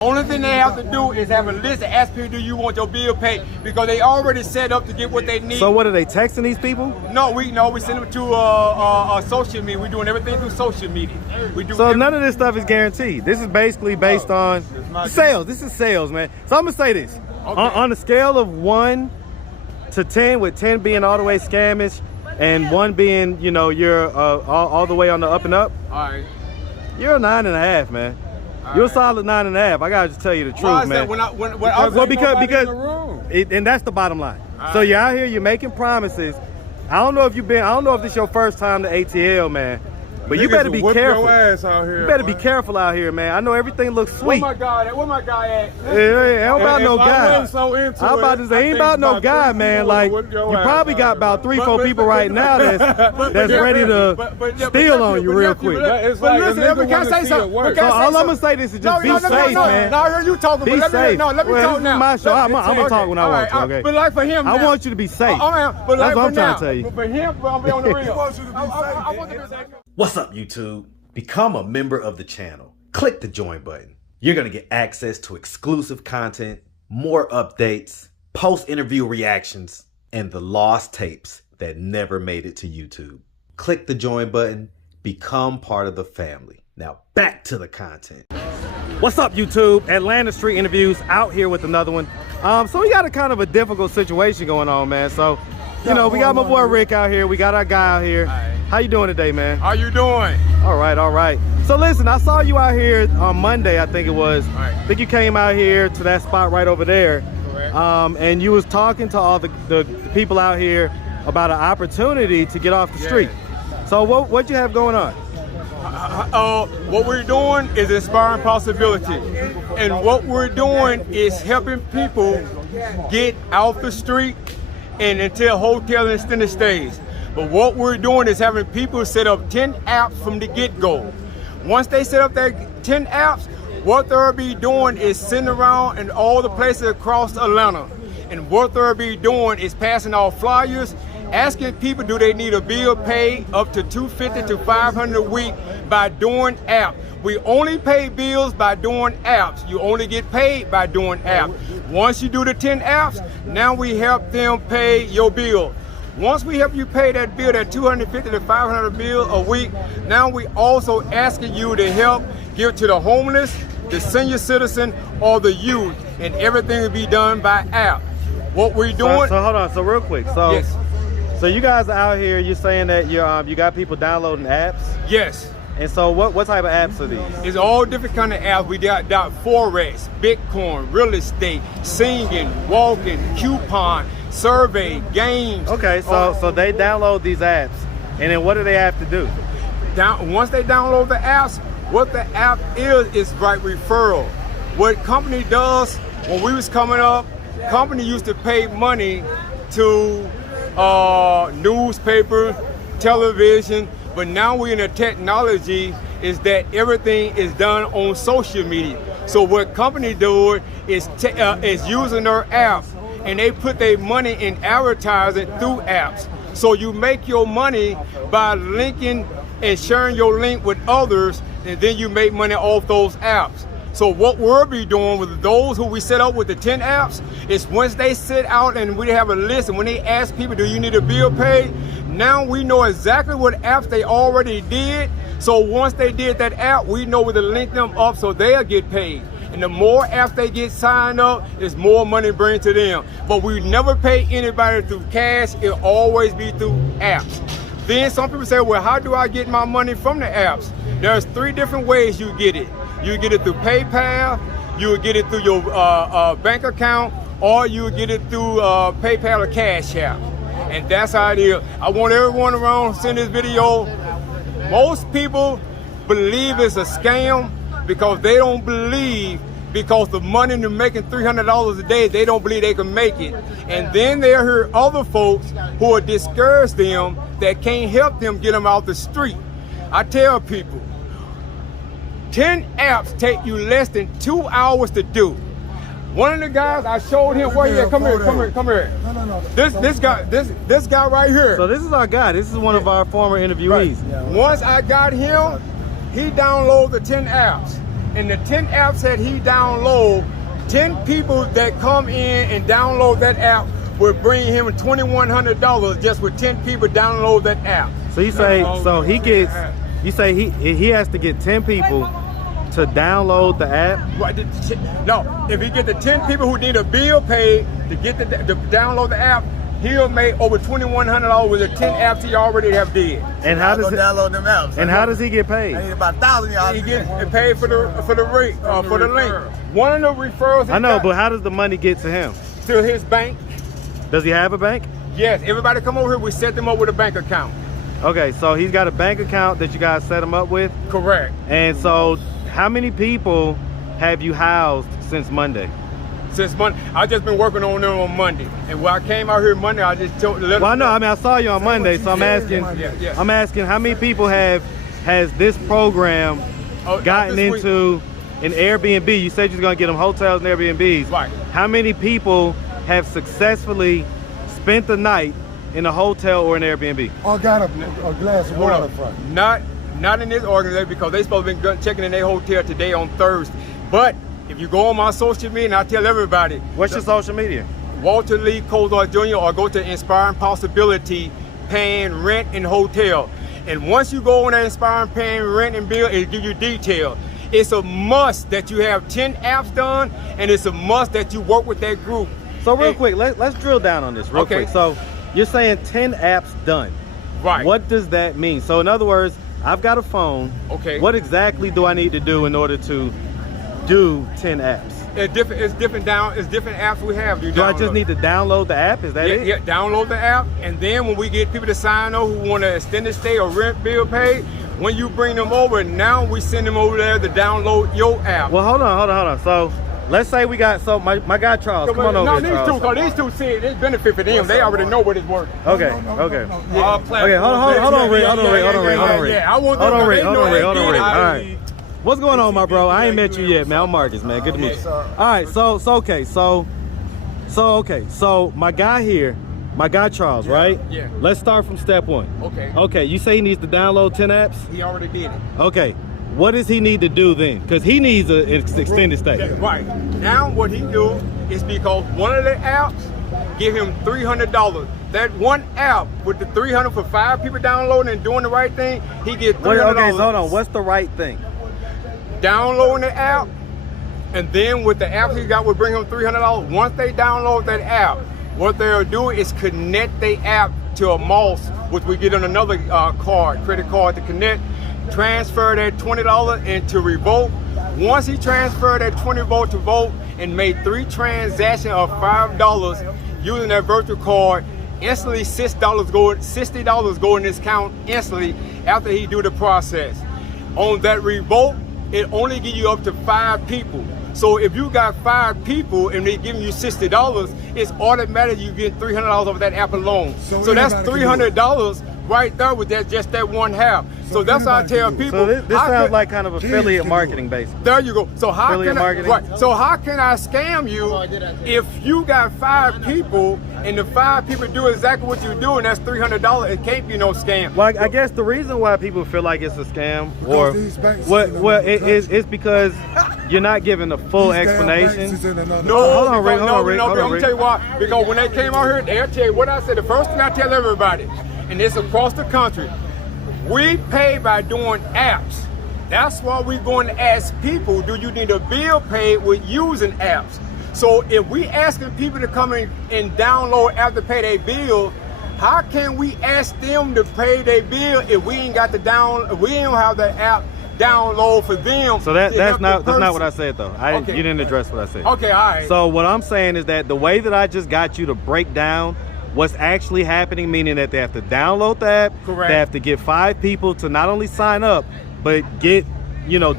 Only thing they have to do is have a list and ask people, do you want your bill paid? Because they already set up to get what they need. So what are they texting these people? No, we send them to social media. We're doing everything through social media. So none of this stuff is guaranteed. This is basically based on sales. This is sales, man. So I'm gonna say this. Okay. On a scale of 1 to 10, with 10 being all the way scamish and 1 being, you know, you're all the way on the up and up. All right. You're a 9.5, man. You're a solid 9.5. I gotta just tell you the truth, man. And that's the bottom line. So you're out here, you're making promises. I don't know if this is your first time to ATL, man. But you better be careful. Your ass out here, you better be careful out here, man. I know everything looks sweet. Where my guy at? Ain't about no guy. I'm about to say, ain't about no guy, man. Like, you probably got about 3-4 people right now that's ready to steal on you real quick. But listen, can I say something? All I'm gonna say this is just be safe, man. No, I heard you talking. Be safe. No, let me talk now. This is my show. I'm gonna talk when I want to. Okay. But like for him, I want you to be safe. That's what I'm trying to tell you. But for him, I'm be on the real. I want you to be safe. What's up, YouTube? Become a member of the channel. Click the join button. You're going to get access to exclusive content, more updates, post-interview reactions, and the lost tapes that never made it to YouTube. Click the join button. Become part of the family. Now back to the content. What's up, YouTube? Atlanta Street Interviews out here with another one. So we got a kind of a difficult situation going on, man. So, you know, we got my boy Rick out here. We got our guy out here. How you doing today, man? How you doing? All right, all right. So listen, I saw you out here on Monday, I think it was. Right. I think you came out here to that spot right over there. Correct. And you was talking to all the people out here about an opportunity to get off the street. So what you have going on? What we're doing is inspiring possibility. And what we're doing is helping people get off the street and into hotel and extended stays. But what we're doing is having people set up 10 apps from the get-go. Once they set up their 10 apps, what they'll be doing is sitting around in all the places across Atlanta. And what they'll be doing is passing out flyers, asking people do they need a bill paid up to $250 to $500 a week by doing apps. We only pay bills by doing apps. You only get paid by doing apps. Once you do the 10 apps, now we help them pay your bill. Once we help you pay that bill, that $250 to $500 bill a week, now we also asking you to help give to the homeless, the senior citizen, or the youth, and everything will be done by app. What we're doing. So hold on. So real quick. So yes. So you guys are out here. You're saying that you got people downloading apps. Yes. And so what type of apps are these? It's all different kind of apps. We got Forex, Bitcoin, real estate, singing, walking, coupon, survey, games. Okay, so they download these apps, and then what do they have to do? Once they download the apps, what the app is right referral. What company does, when we was coming up, company used to pay money to newspaper, television, but now we're in a technology is that everything is done on social media. So what company do is using their app, and they put their money in advertising through apps. So you make your money by linking and sharing your link with others, and then you make money off those apps. So what we'll be doing with those who we set up with the 10 apps is once they sit out and we have a list, and when they ask people, do you need a bill paid? Now we know exactly what apps they already did. So once they did that app, we know where to link them up so they'll get paid. And the more apps they get signed up, it's more money bring to them. But we never pay anybody through cash. It'll always be through apps. Then some people say, well, how do I get my money from the apps? There's 3 different ways you get it. You get it through PayPal, you will get it through your bank account, or you will get it through PayPal or Cash App. And that's how it is. I want everyone around seeing this video. Most people believe it's a scam because they don't believe, because the money they're making $300 a day, they don't believe they can make it. And then they hear other folks who will discourage them that can't help them get them out the street. I tell people, 10 apps take you less than 2 hours to do. One of the guys, I showed him where he at. Come here. No. This guy right here. So this is our guy. This is one of our former interviewees. Right. Once I got him, he downloaded the 10 apps. and the 10 apps that he download, 10 people that come in and download that app will bring him $2,100 just with 10 people download that app. So you say, so he gets, you say he has to get 10 people to download the app? Right, no, if he get the 10 people who need a bill paid to get to download the app, he'll make over $2,100 with the 10 apps he already have did. And how does download them apps? and how does he get paid? I need about 1,000 y'all. He get paid for the rate, for the link. One of the referrals I know, but how does the money get to him? to his bank. Does he have a bank? Yes, everybody come over here, we set them up with a bank account. Okay, so he's got a bank account that you guys set him up with. Correct. And so how many people have you housed since Monday? Since Monday, I just been working on them on Monday, and when I came out here Monday, I just told. Well, I know. I mean, I saw you on Monday, so I'm asking. Yeah. I'm asking how many people has this program gotten this week. into an Airbnb? You said you're gonna get them hotels and Airbnbs. Right. How many people have successfully spent the night in a hotel or an Airbnb? I got a glass of Hold water on. from. Not in this organization because they supposed to be checking in their hotel today on Thursday. But if you go on my social media, and I tell everybody, What's your social media? Walter Lee Kozar Jr. or go to Inspiring Possibility, paying rent and hotel. And once you go on that Inspiring paying rent and bill, it'll give you detail. It's a must that you have 10 apps done, and it's a must that you work with that group. So real And- quick, let's drill down on this real Okay. quick. So you're saying 10 apps done. Right. What does that mean? So in other words, I've got a phone. Okay. What exactly do I need to do in order to do 10 apps? It's different apps we have. Do I just need to download the app? Is that it? Yeah, download the app, and then when we get people to sign up who want to extend the stay or rent bill paid, when you bring them over, now we send them over there to download your app. Well, hold on. So let's say we got, so my guy Charles, come on over here, these Charles. these two see it. It's benefit for them. They already know what it's worth. Okay. No. Okay, All hold on, Rick. Hold on, Rick. Yeah, I want Hold them on, to Rick. know Hold on, they Rick. Hold on, did Rick. it. All right. What's going on, my bro? I ain't met you yet, man. I'm Marcus, man. Good to meet you. All right, so my guy here, my guy Charles, right? Yeah. Let's start from step one. Okay. Okay, you say he needs to download 10 apps? He already did it. Okay. What does he need to do then? Because he needs an extended stay. Right. Now what he do is because one of the apps give him $300. That one app with the 300 for 5 people downloading and doing the right thing, he get $300. Okay, so hold on. What's the right thing? Downloading the app, and then with the app he got will bring him $300. Once they download that app, what they'll do is connect the app to a MOS, which we get on another credit card to connect, transfer that $20 into Revolt. Once he transferred that 20 volt to Volt and made 3 transactions of $5 using that virtual card, instantly $60 go in his account instantly after he do the process. On that Revolt, it only give you up to 5 people. So if you got 5 people and they giving you $60, it's automatic you get $300 off that app alone. So that's $300 right there with just that one app. So that's how I tell people. So this sounds like kind of affiliate marketing, basically. There you go. So how Affiliate can marketing. So how can I scam you if you got 5 people and the 5 people do exactly what you do and that's $300? It can't be no scam. Well, I guess the reason why people feel like it's a scam or these banks it's because you're not giving a full explanation. No, Hold on, Rick. I'm gonna tell you why. Because when they came out here, they'll tell you what I said. The first thing I tell everybody, and it's across the country, we pay by doing apps. That's why we're going to ask people, do you need a bill paid with using apps? So if we asking people to come in and download after pay their bill, how can we ask them to pay their bill if we ain't got we don't have the app download for them? So that's not what I said though. Okay. You didn't address what I said. Okay, all right. So what I'm saying is that the way that I just got you to break down what's actually happening, meaning that they have to download the app, Correct. they have to get 5 people to not only sign up, but get,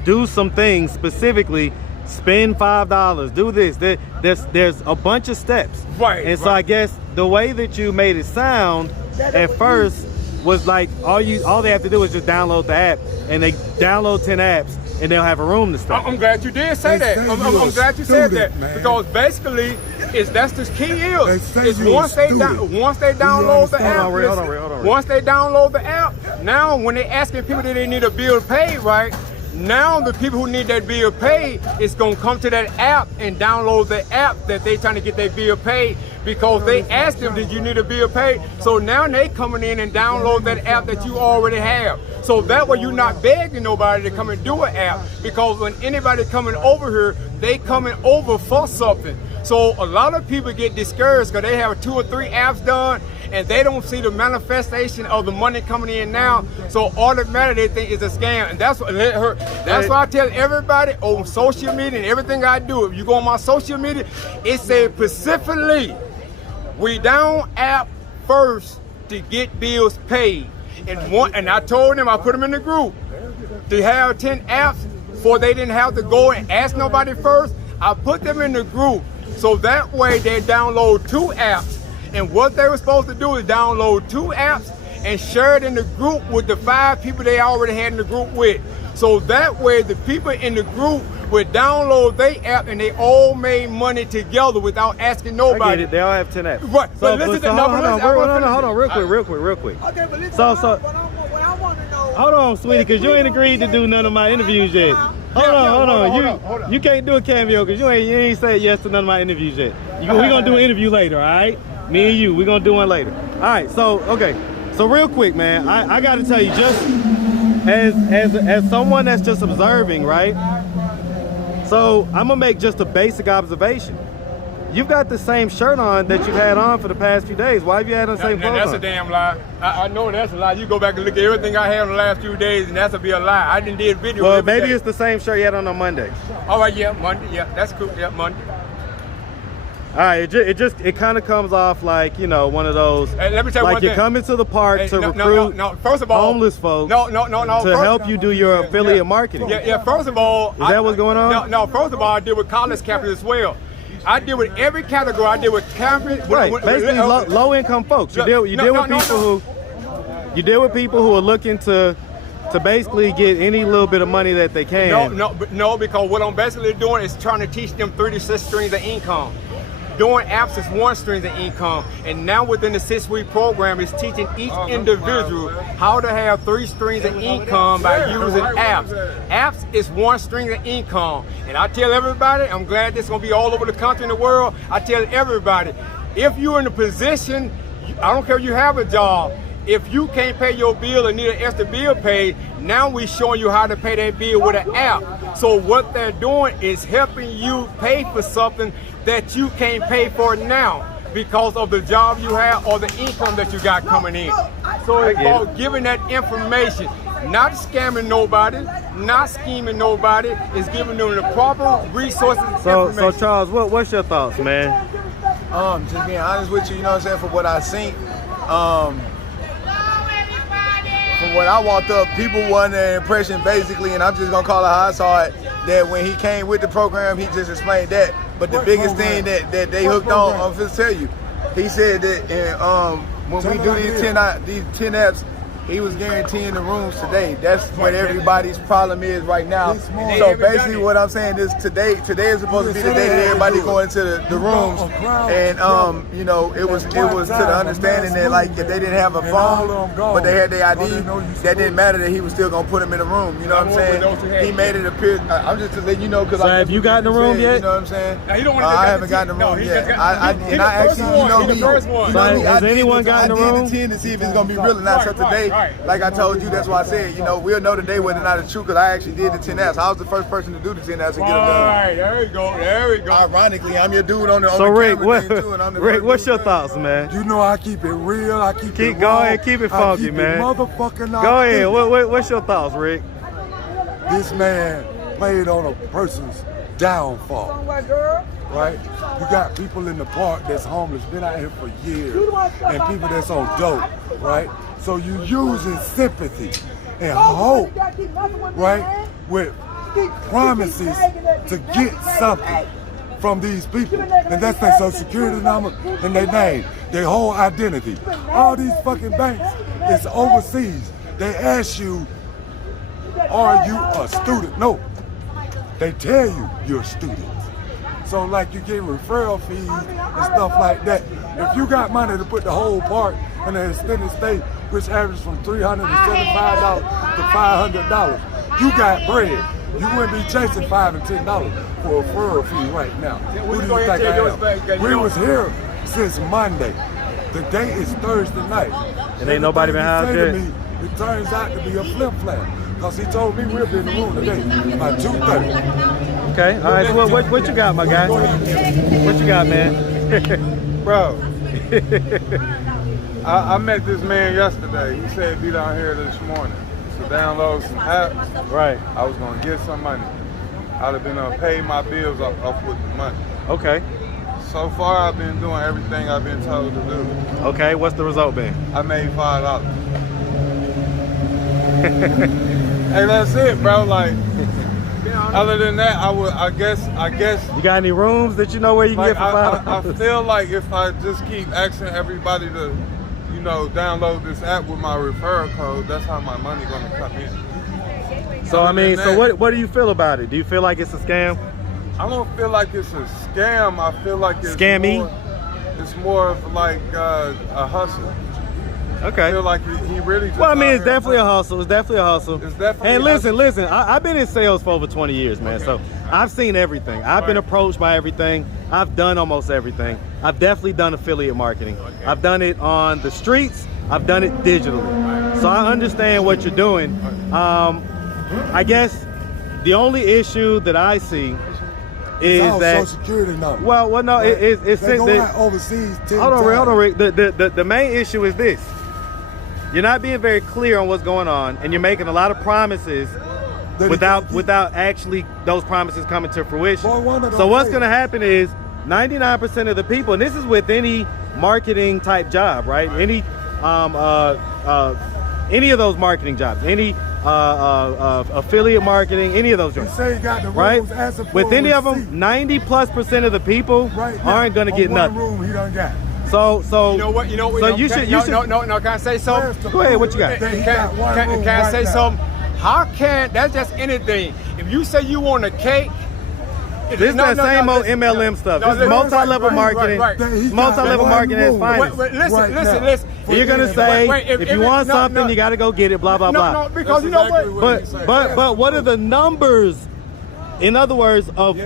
do some things specifically, spend $5, do this. There's a bunch of steps. Right, And so right. I guess the way that you made it sound at first was like all they have to do is just download the app, and they download 10 apps and they'll have a room to stay. I'm glad you did say They that. say I'm you a glad you said that student, man. because basically, that's the key They is. say Is you a once they student. download the app. Hold on, Rick. Once they download the app, now when they asking people that they need a bill paid, right? Now the people who need that bill paid is gonna come to that app and download the app that they trying to get their bill paid, because they asked them, did you need a bill paid? So now they coming in and download that app that you already have. So that way you're not begging nobody to come and do an app, because when anybody coming over here, they coming over for something. So a lot of people get discouraged because they have 2 or 3 apps done and they don't see the manifestation of the money coming in now. So automatically they think it's a scam, and that's what let her. That's why I tell everybody on social media and everything I do. If you go on my social media, it says specifically, we down app first to get bills paid. And I told them, I put them in the group to have 10 apps before they didn't have to go and ask nobody first. I put them in the group so that way they download 2 apps. And what they were supposed to do is download 2 apps and share it in the group with the 5 people they already had in the group with. So that way the people in the group would download their app and they all made money together without asking nobody. I get it. They all have 10 apps. Right. So, but listen, hold on, real quick. Okay, but listen, So- what I want to know. Hold on, sweetie, because you ain't agreed to do none of my interviews yet. Hold on. You can't do a cameo because you ain't said yes to none of my interviews yet. We gonna do an interview later, all right? Me and you, we gonna do one later. All right, so okay. So real quick, man, I gotta tell you, just as someone that's just observing, right? So I'm gonna make just a basic observation. You've got the same shirt on that you've had on for the past few days. Why have you had on the same clothes That's on? a damn lie. I know that's a lie. You go back and look at everything I had on the last few days, and that's a be a lie. I didn't did video. Well, every maybe day. it's the same shirt you had on Monday. All right, yeah, Monday. Yeah, that's cool. Yeah, Monday. All right, it kind of comes off like, you know, one of those, Hey, let me tell you like one you're thing. coming to the park to recruit No. First of all, homeless folks No. to First- help you do your affiliate marketing. Yeah. First of all, Is that what's going on? No. First of all, I deal with college campus as well. I deal with every category. I deal with campus. Right, basically low income folks. You deal with people who are looking to basically get any little bit of money that they can. No, because what I'm basically doing is trying to teach them 36 streams of income. Doing apps is 1 stream of income, and now within the 6-week program is teaching each individual how to have 3 streams of income by using apps. Apps is 1 stream of income, and I tell everybody, I'm glad this is gonna be all over the country and the world. I tell everybody, if you're in a position, I don't care if you have a job, if you can't pay your bill and need an extra bill paid, now we showing you how to pay that bill with an app. So what they're doing is helping you pay for something that you can't pay for now because of the job you have or the income that you got coming in. So it's about giving that information, not scamming nobody, not scheming nobody. It's giving them the proper resources and So information. Charles, what's your thoughts, man? Just being honest with you, you know what I'm saying, from what I seen, from when I walked up, people wanted an impression basically, and I'm just gonna call it how I saw it, that when he came with the program, he just explained that. But the biggest thing that they hooked on, I'm gonna tell you, he said that when we do these 10 apps, he was guaranteeing the rooms today. That's what everybody's problem is right now. So basically what I'm saying is today is supposed to be the day that everybody going into the rooms. And you know, it was to the understanding that like if they didn't have a phone, but they had their ID, that didn't matter, that he was still gonna put them in the room. You know what I'm saying? He made it appear, I'm just to let you know, because So have you gotten in the room yet? You know what I'm saying? Now, he don't wanna I get haven't gotten in the room yet. I actually, you know me. Has anyone gotten in the room? I did the 10 to see if it's gonna be real or not. So today, like I told you, that's why I said, you know, we'll know today whether or not it's true, because I actually did the 10 apps. I was the first person to do the 10 apps and get it done. All right, there we go. Ironically, I'm your dude on the So Rick, camera thing too, and I'm the Rick, first what's your dude. thoughts, man? You know I keep it real. I keep it Go raw. ahead, keep it funky, I keep man. It motherfucking Go ahead. authentic. What's your thoughts, Rick? This man played on a person's downfall. Right? You got people in the park that's homeless, been out here for years, and people that's on dope, right? So you using sympathy and hope, right, with promises to get something from these people. And that's their social security number and their name, their whole identity. All these fucking banks is overseas. They ask you, are you a student? No. They tell you you're a student. So like you get referral fees and stuff like that. If you got money to put the whole park in an extended stay, which averages from $375 to $500, You got bread. You wouldn't be chasing $5 and $10 for a referral fee right now. Who do you think I am? We was here since Monday. The date is Thursday night. And ain't nobody been housed yet? It turns out to be a flip-flap. Because he told me we'll be in the room today by 2:30. Okay, all right, so what you got, my guy? What you got, man? Bro, I met this man yesterday. He said be down here this morning to download some apps. Right. I was gonna get some money. I'd have been pay my bills off with the money. Okay. So far, I've been doing everything I've been told to do. Okay, what's the result been? I made $5. Hey, that's it, bro. Like, other than that, I guess. You got any rooms that you know where you can Like, get for $5? I feel like if I just keep asking everybody to, you know, download this app with my referral code, that's how my money gonna come in. So I mean, Other so than what do you feel about it? Do you feel like it's a scam? I don't feel like it's a scam. I feel like it's Scammy? It's more of like a hustle. I Okay. feel like he really just Well, I mean, out it's here definitely a hustling. hustle. It's definitely a hustle. It's definitely And a listen. I've been in sales for over 20 years, man. Okay. So I've seen everything. I've been Right. approached by everything. I've done almost everything. I've definitely done affiliate marketing. I've done it on the streets. I've done it digitally. So I understand what you're doing. I guess the only issue that I see is It's all that. Social Security number. Well, no, it's they go that- out overseas 10 Hold on, Rick. times. The main issue is this. You're not being very clear on what's going on, and you're making a lot of promises without actually those promises coming to fruition. Boy, one of So them what's ways. going to happen is 99% of the people, and this is with any marketing type job, right? Any of those marketing jobs, any affiliate marketing, any of those You jobs. say you got the Right? rooms, asking for With a any of them, receipt. 90+% of the people Right now, aren't going to on get one nothing. room he done got. So You know what? So you should. No. Can I say something? Go ahead, what you got? He got one room Can I right say now. something? How can that's just anything? If you say you want a cake, This is that same old MLM stuff. This is multi-level marketing. He got Multi-level one marketing is room finest. Wait, listen, right listen. now. And you're gonna say Wait, if you want something, you gotta go get it. Blah blah blah. No, because That's you know exactly what? what he said. But what are the numbers? In other words, of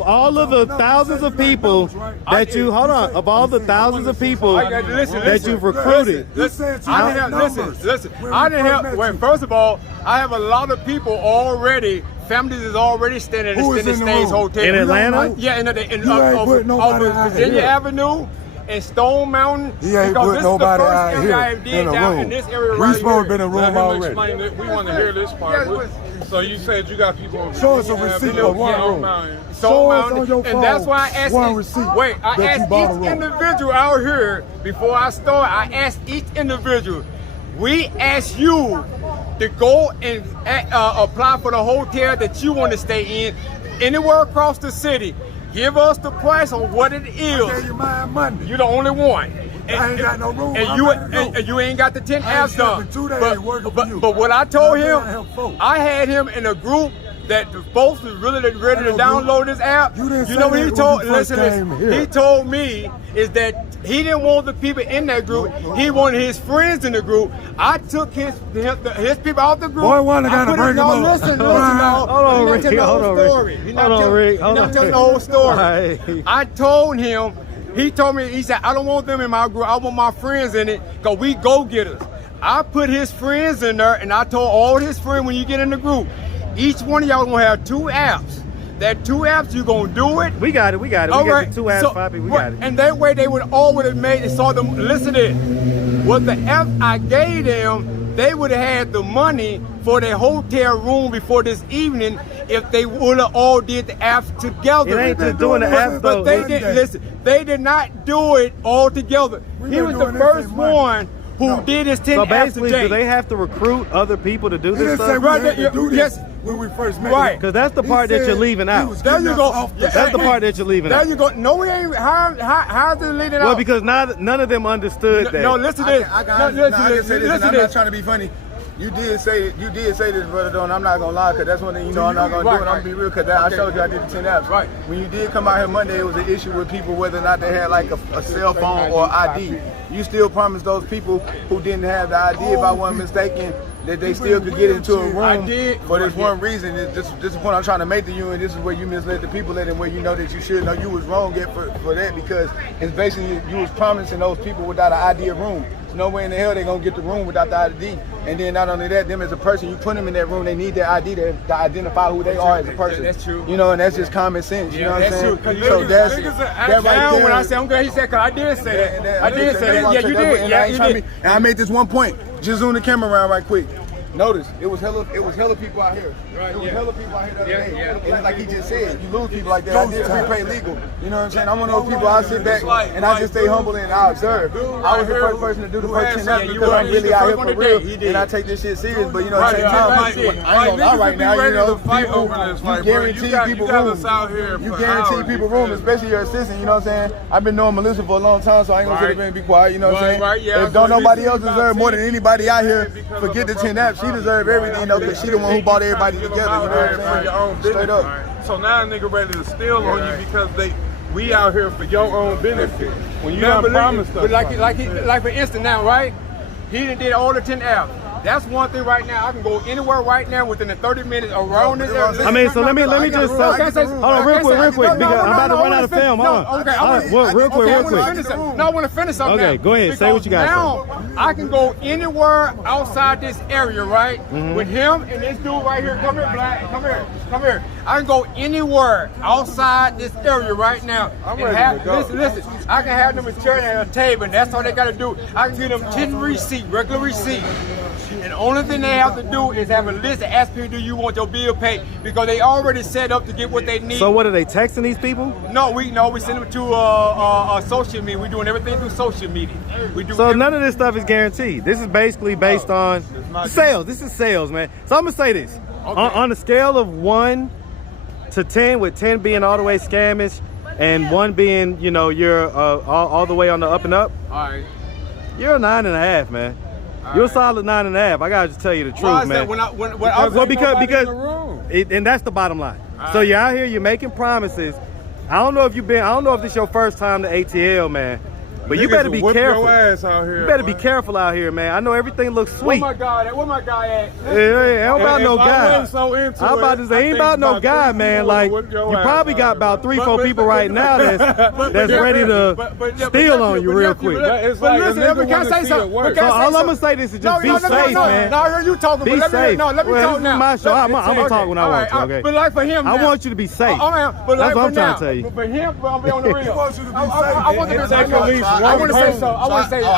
all of the thousands of people that you of all the thousands of people that you've recruited. Listen, You I said didn't you have, had numbers listen. when I we didn't first have. met Wait, you. first of all, I have a lot of people already. Families is already staying at the Who is Extended in the Stays room? Hotel In Atlanta? Yeah, in You ain't put nobody out Virginia here. Avenue and Stone Mountain. He ain't because put this nobody is the first out area here I did in a down room. in this area We right supposed to here. be in a Let room him already. explain it. We want to hear this part. Yeah, So you said you got people. Show us a you have receipt people of one on room. Mountain. Stone Show us Mountain, on your and that's phone why I asked one each, receipt wait, I that you asked bought a each room. individual out here before I start. I asked each individual. We asked you to go and apply for the hotel that you want to stay in anywhere across the city. Give us the price on what it I gave is. you mine Monday. You're the only one. I ain't got no room. And I'm you ready to go. and you ain't got the 10 I ain't apps done. slept in 2 days working for you. But what I told Now, him, I help folks. I had him in a group that the folks was really ready to Hello, download group. this app. You didn't You say know what that he when told? you first Listen. came here. He told me is that he didn't want the people in that group. He wanted his friends in the group. I took his people out the group. Boy, one, I I gotta put it- break no, him up. listen, Hold now. Hold on, He not Rick. telling the Hold whole on, Rick. story. He not Hold on, telling- Rick. he Hold not on. telling the whole story. Right. I told him. He told me, he said, I don't want them in my group. I want my friends in it because we go-getters. I put his friends in there, and I told all his friends, when you get in the group, each one of y'all going to have 2 apps. That 2 apps, you're going to do it. We got it. We got All the right. 2 apps, So, Poppy. We right, got it. And that way they would always have made it. So them, listen to it. What the app I gave them, they would have had the money for their hotel room before this evening if they would have all did the apps together. It ain't just doing the apps, though. But they didn't listen. They did not do it all together. We He been was the doing this first since Monday. one who No. did his 10 So apps basically, a day. do they have to recruit other people to do He this didn't say stuff? we Right, had to do this yes. when we first met. Right. him. Because that's the He part that said you're leaving he out. was There getting you us go. off the That's the part that you're leaving There out. you go. No, we ain't. How's it leading out? Well, because none of them understood that. No, listen to this. I No, can say this, and listen I'm to not this. trying to be funny. You did say this, brother, though, and I'm not gonna lie, cause that's one thing, you know, I'm not gonna do it. I'm gonna be real, cause I showed you I did the 10 apps. Right. When you did come out here Monday, it was an issue with people whether or not they had like a cell phone or ID. You still promised those people who didn't have the ID, if I wasn't mistaken, that they still could get into a room I did. for this one reason. This is the point I'm trying to make to you, and this is where you misled the people at, and where you know that you should know you was wrong for that, because it's basically you was promising those people without an ID of room. There's no way in the hell they're gonna get the room without the ID. And then not only that, them as a person, you put them in that room, they need their ID to identify who they are as a person. That's true. You know, and that's just common sense. You know what I'm saying? True. So that's niggas that right Now, there. when I say I'm glad he said, cause I did say that. I did say that. Yeah, you did. Yeah, you did. And I made this one point. Just zoom the camera around right quick. Notice it was hella people out here. Right, It was yeah. hella people out here the other day. Yeah. And like he just said, you lose people like that. I did prepaid legal. You know what I'm saying? I'm one of those people. I sit back and I just stay humble and I observe. I was the first person to do the first 10 laps because I'm really out here for real, and I take this shit serious. But you know, at the same time, I ain't gonna lie right now. You know, you guarantee people room. You guarantee people room, especially your assistant. You know what I'm saying? I've been knowing Melissa for a long time, so I ain't gonna sit there and be quiet. You know what I'm saying? If don't nobody else deserve more than anybody out here, forget the 10 laps. She deserve everything though, because she the one who brought everybody together. You know what I'm saying? Your own business. Straight up. So now a nigga ready to steal on you because we out here for your own benefit. When you Man, done promised us. but like for instance now, right? He done did all the 10 apps. That's one thing right now. I can go anywhere right now within the 30 minutes around this area. I mean, so let me just hold on real quick, because I'm about to run out of film. Hold on. Real quick. No, I want to finish something. Okay, now. go ahead. Say what you got to Now, I can go anywhere outside this area, right? With him and this dude right here. Come here, Black. Come here. I can go anywhere outside this area right now. I'm and ready have, to go. Listen. I can have them a chair and a table, and that's all they got to do. I can give them 10 receipts, regular receipts. And the only thing they have to do is have a list and ask people, do you want your bill paid? Because they already set up to get what they need. So what are they texting these people? No, we send them to social media. We're doing everything through social media. So none of this stuff is guaranteed. This is basically based on sales. This is sales, man. So I'm gonna say this. Okay. On a scale of 1 to 10, with 10 being all the way scamish and 1 being, you know, you're all the way on the up and up, All right. you're a 9.5, man. You're a solid 9.5. I gotta just tell you the truth, Why is man. that? And that's the bottom line. So you're out here, you're making promises. I don't know if this is your first time to ATL, man. But you better be careful. Your ass out here, you better be careful out here, man. I know everything looks sweet. Where my guy at? Hey, ain't about no guy. I'm about to say, ain't about no guy, man. Like, you probably got about 3-4 people right now that's ready to steal on you real quick. It's like listen, a nigga can I say wanna see something? it work. So all I'm gonna say this is just be safe, man. No, I heard you talking. Be but safe. Let me Well, talk this now. is my show. I'm gonna talk when I want to, okay? But like for him, I want you to be safe. But That's like what I'm for trying now, to tell you. But for him, I'm be on the real. He wants you to be safe. I want to It take at least I one want to say person. so. I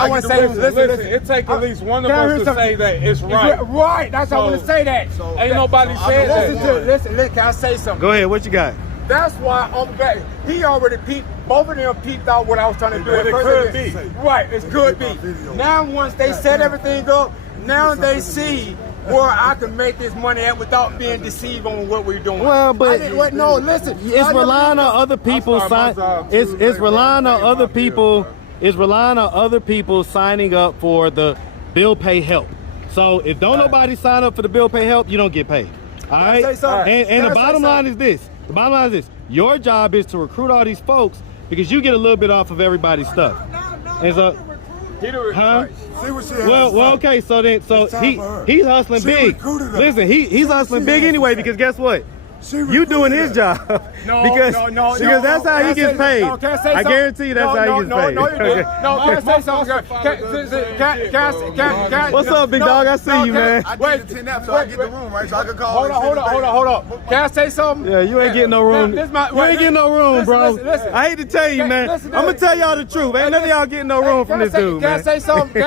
want to say. Listen, it take at least one of us to say that it's right. Right. That's how I want to say that. Ain't nobody said that. Listen. Can I say something? Go ahead, what you got? That's why I'm back. He already peeped. Both of them peeped out what I was trying to do. But it could be. Right. It could be. Now once they set everything up, now they see where I can make this money at without being deceived on what we're doing. Well, but no, listen. It's relying on other people. It's relying on other people. It's relying on other people signing up for the bill pay help. So if don't nobody sign up for the bill pay help, you don't get paid. All right. And the bottom line is this. The bottom line is this. Your job is to recruit all these folks because you get a little bit off of everybody's stuff. And so, huh? See what she Well, okay. So he's hustling big. Listen, he's hustling big anyway because guess what? You doing his job because that's how he gets paid. I guarantee you that's how he gets paid. No, can I say something? What's up, big dog? I see you, man. I did the 10 laps so I get the room, right? So I can call. Hold on. Can I say something? Yeah, you ain't getting no room. You ain't getting no room, bro. Listen. I hate to tell you, man. I'm gonna tell y'all the truth. Ain't none of y'all getting no room from this dude, Can I man. say something?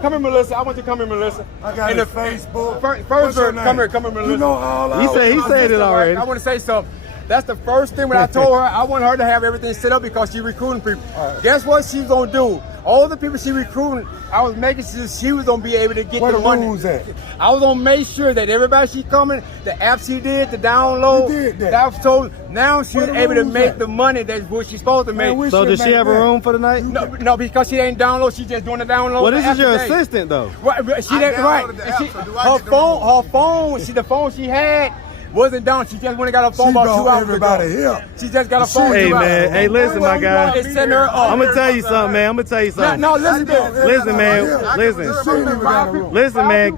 Come here, Melissa. I want you to come here, Melissa. I got a Facebook. First, come here, Melissa. You know all He said it already. I want to say something. That's the first thing when I told her I want her to have everything set up because she's recruiting people. Guess what she's gonna do? All the people she recruiting, I was making sure she was gonna be able to get Where the the money. rules at? I was gonna make sure that everybody she coming, the app she did, the download, You did that. that was told. Now she's Where the able to rules make at? the money that's what she's supposed to make. Man, So does she have a room for the night? No, because she ain't download. She just doing the download. Well, this is your today. assistant though. Right, she I didn't. Right, downloaded the app, She- so do I her get the phone. The phone she had Wasn't down. She just went and got a phone She about brought 2 hours everybody ago. here. She just got a phone. Hey 2 hours man, ago. hey listen, my guy. They sent her up. I'm gonna tell you something, man. I'm gonna tell you something. No, listen to this. Listen, man. Listen. She ain't even got a room. Listen, man.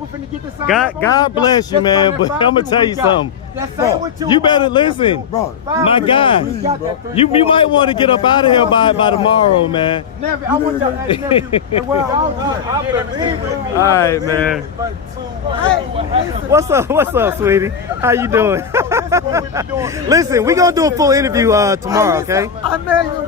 God bless you, man. But I'm gonna tell you something. You better listen, Bro, my guy. You might want to get up out of here by tomorrow, man. I want y'all to All right, man. What's up, sweetie? How you doing? Listen, we gonna do a full interview tomorrow, okay? I met you.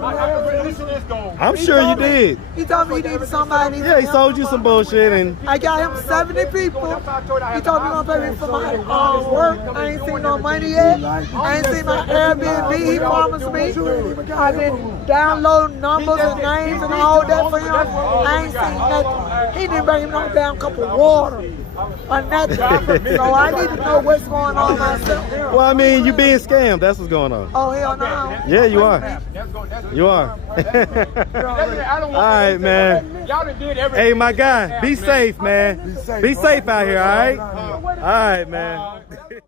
I'm sure you did. He told me he needed somebody. Yeah, he sold you some bullshit, and I got him 70 people. He told me he gonna pay me for my work. I ain't seen no money yet. I ain't seen my Airbnb. He promised me. I've been downloading numbers and names and all that for him. I ain't seen nothing. He didn't bring him no damn cup of water or nothing. So I need to know what's going on myself. well, I mean, you being scammed. That's what's going on. Oh, hell no. Yeah, you are. You are. All right, man. Hey, my guy, be safe, man. Be safe out here, all right? All right, man.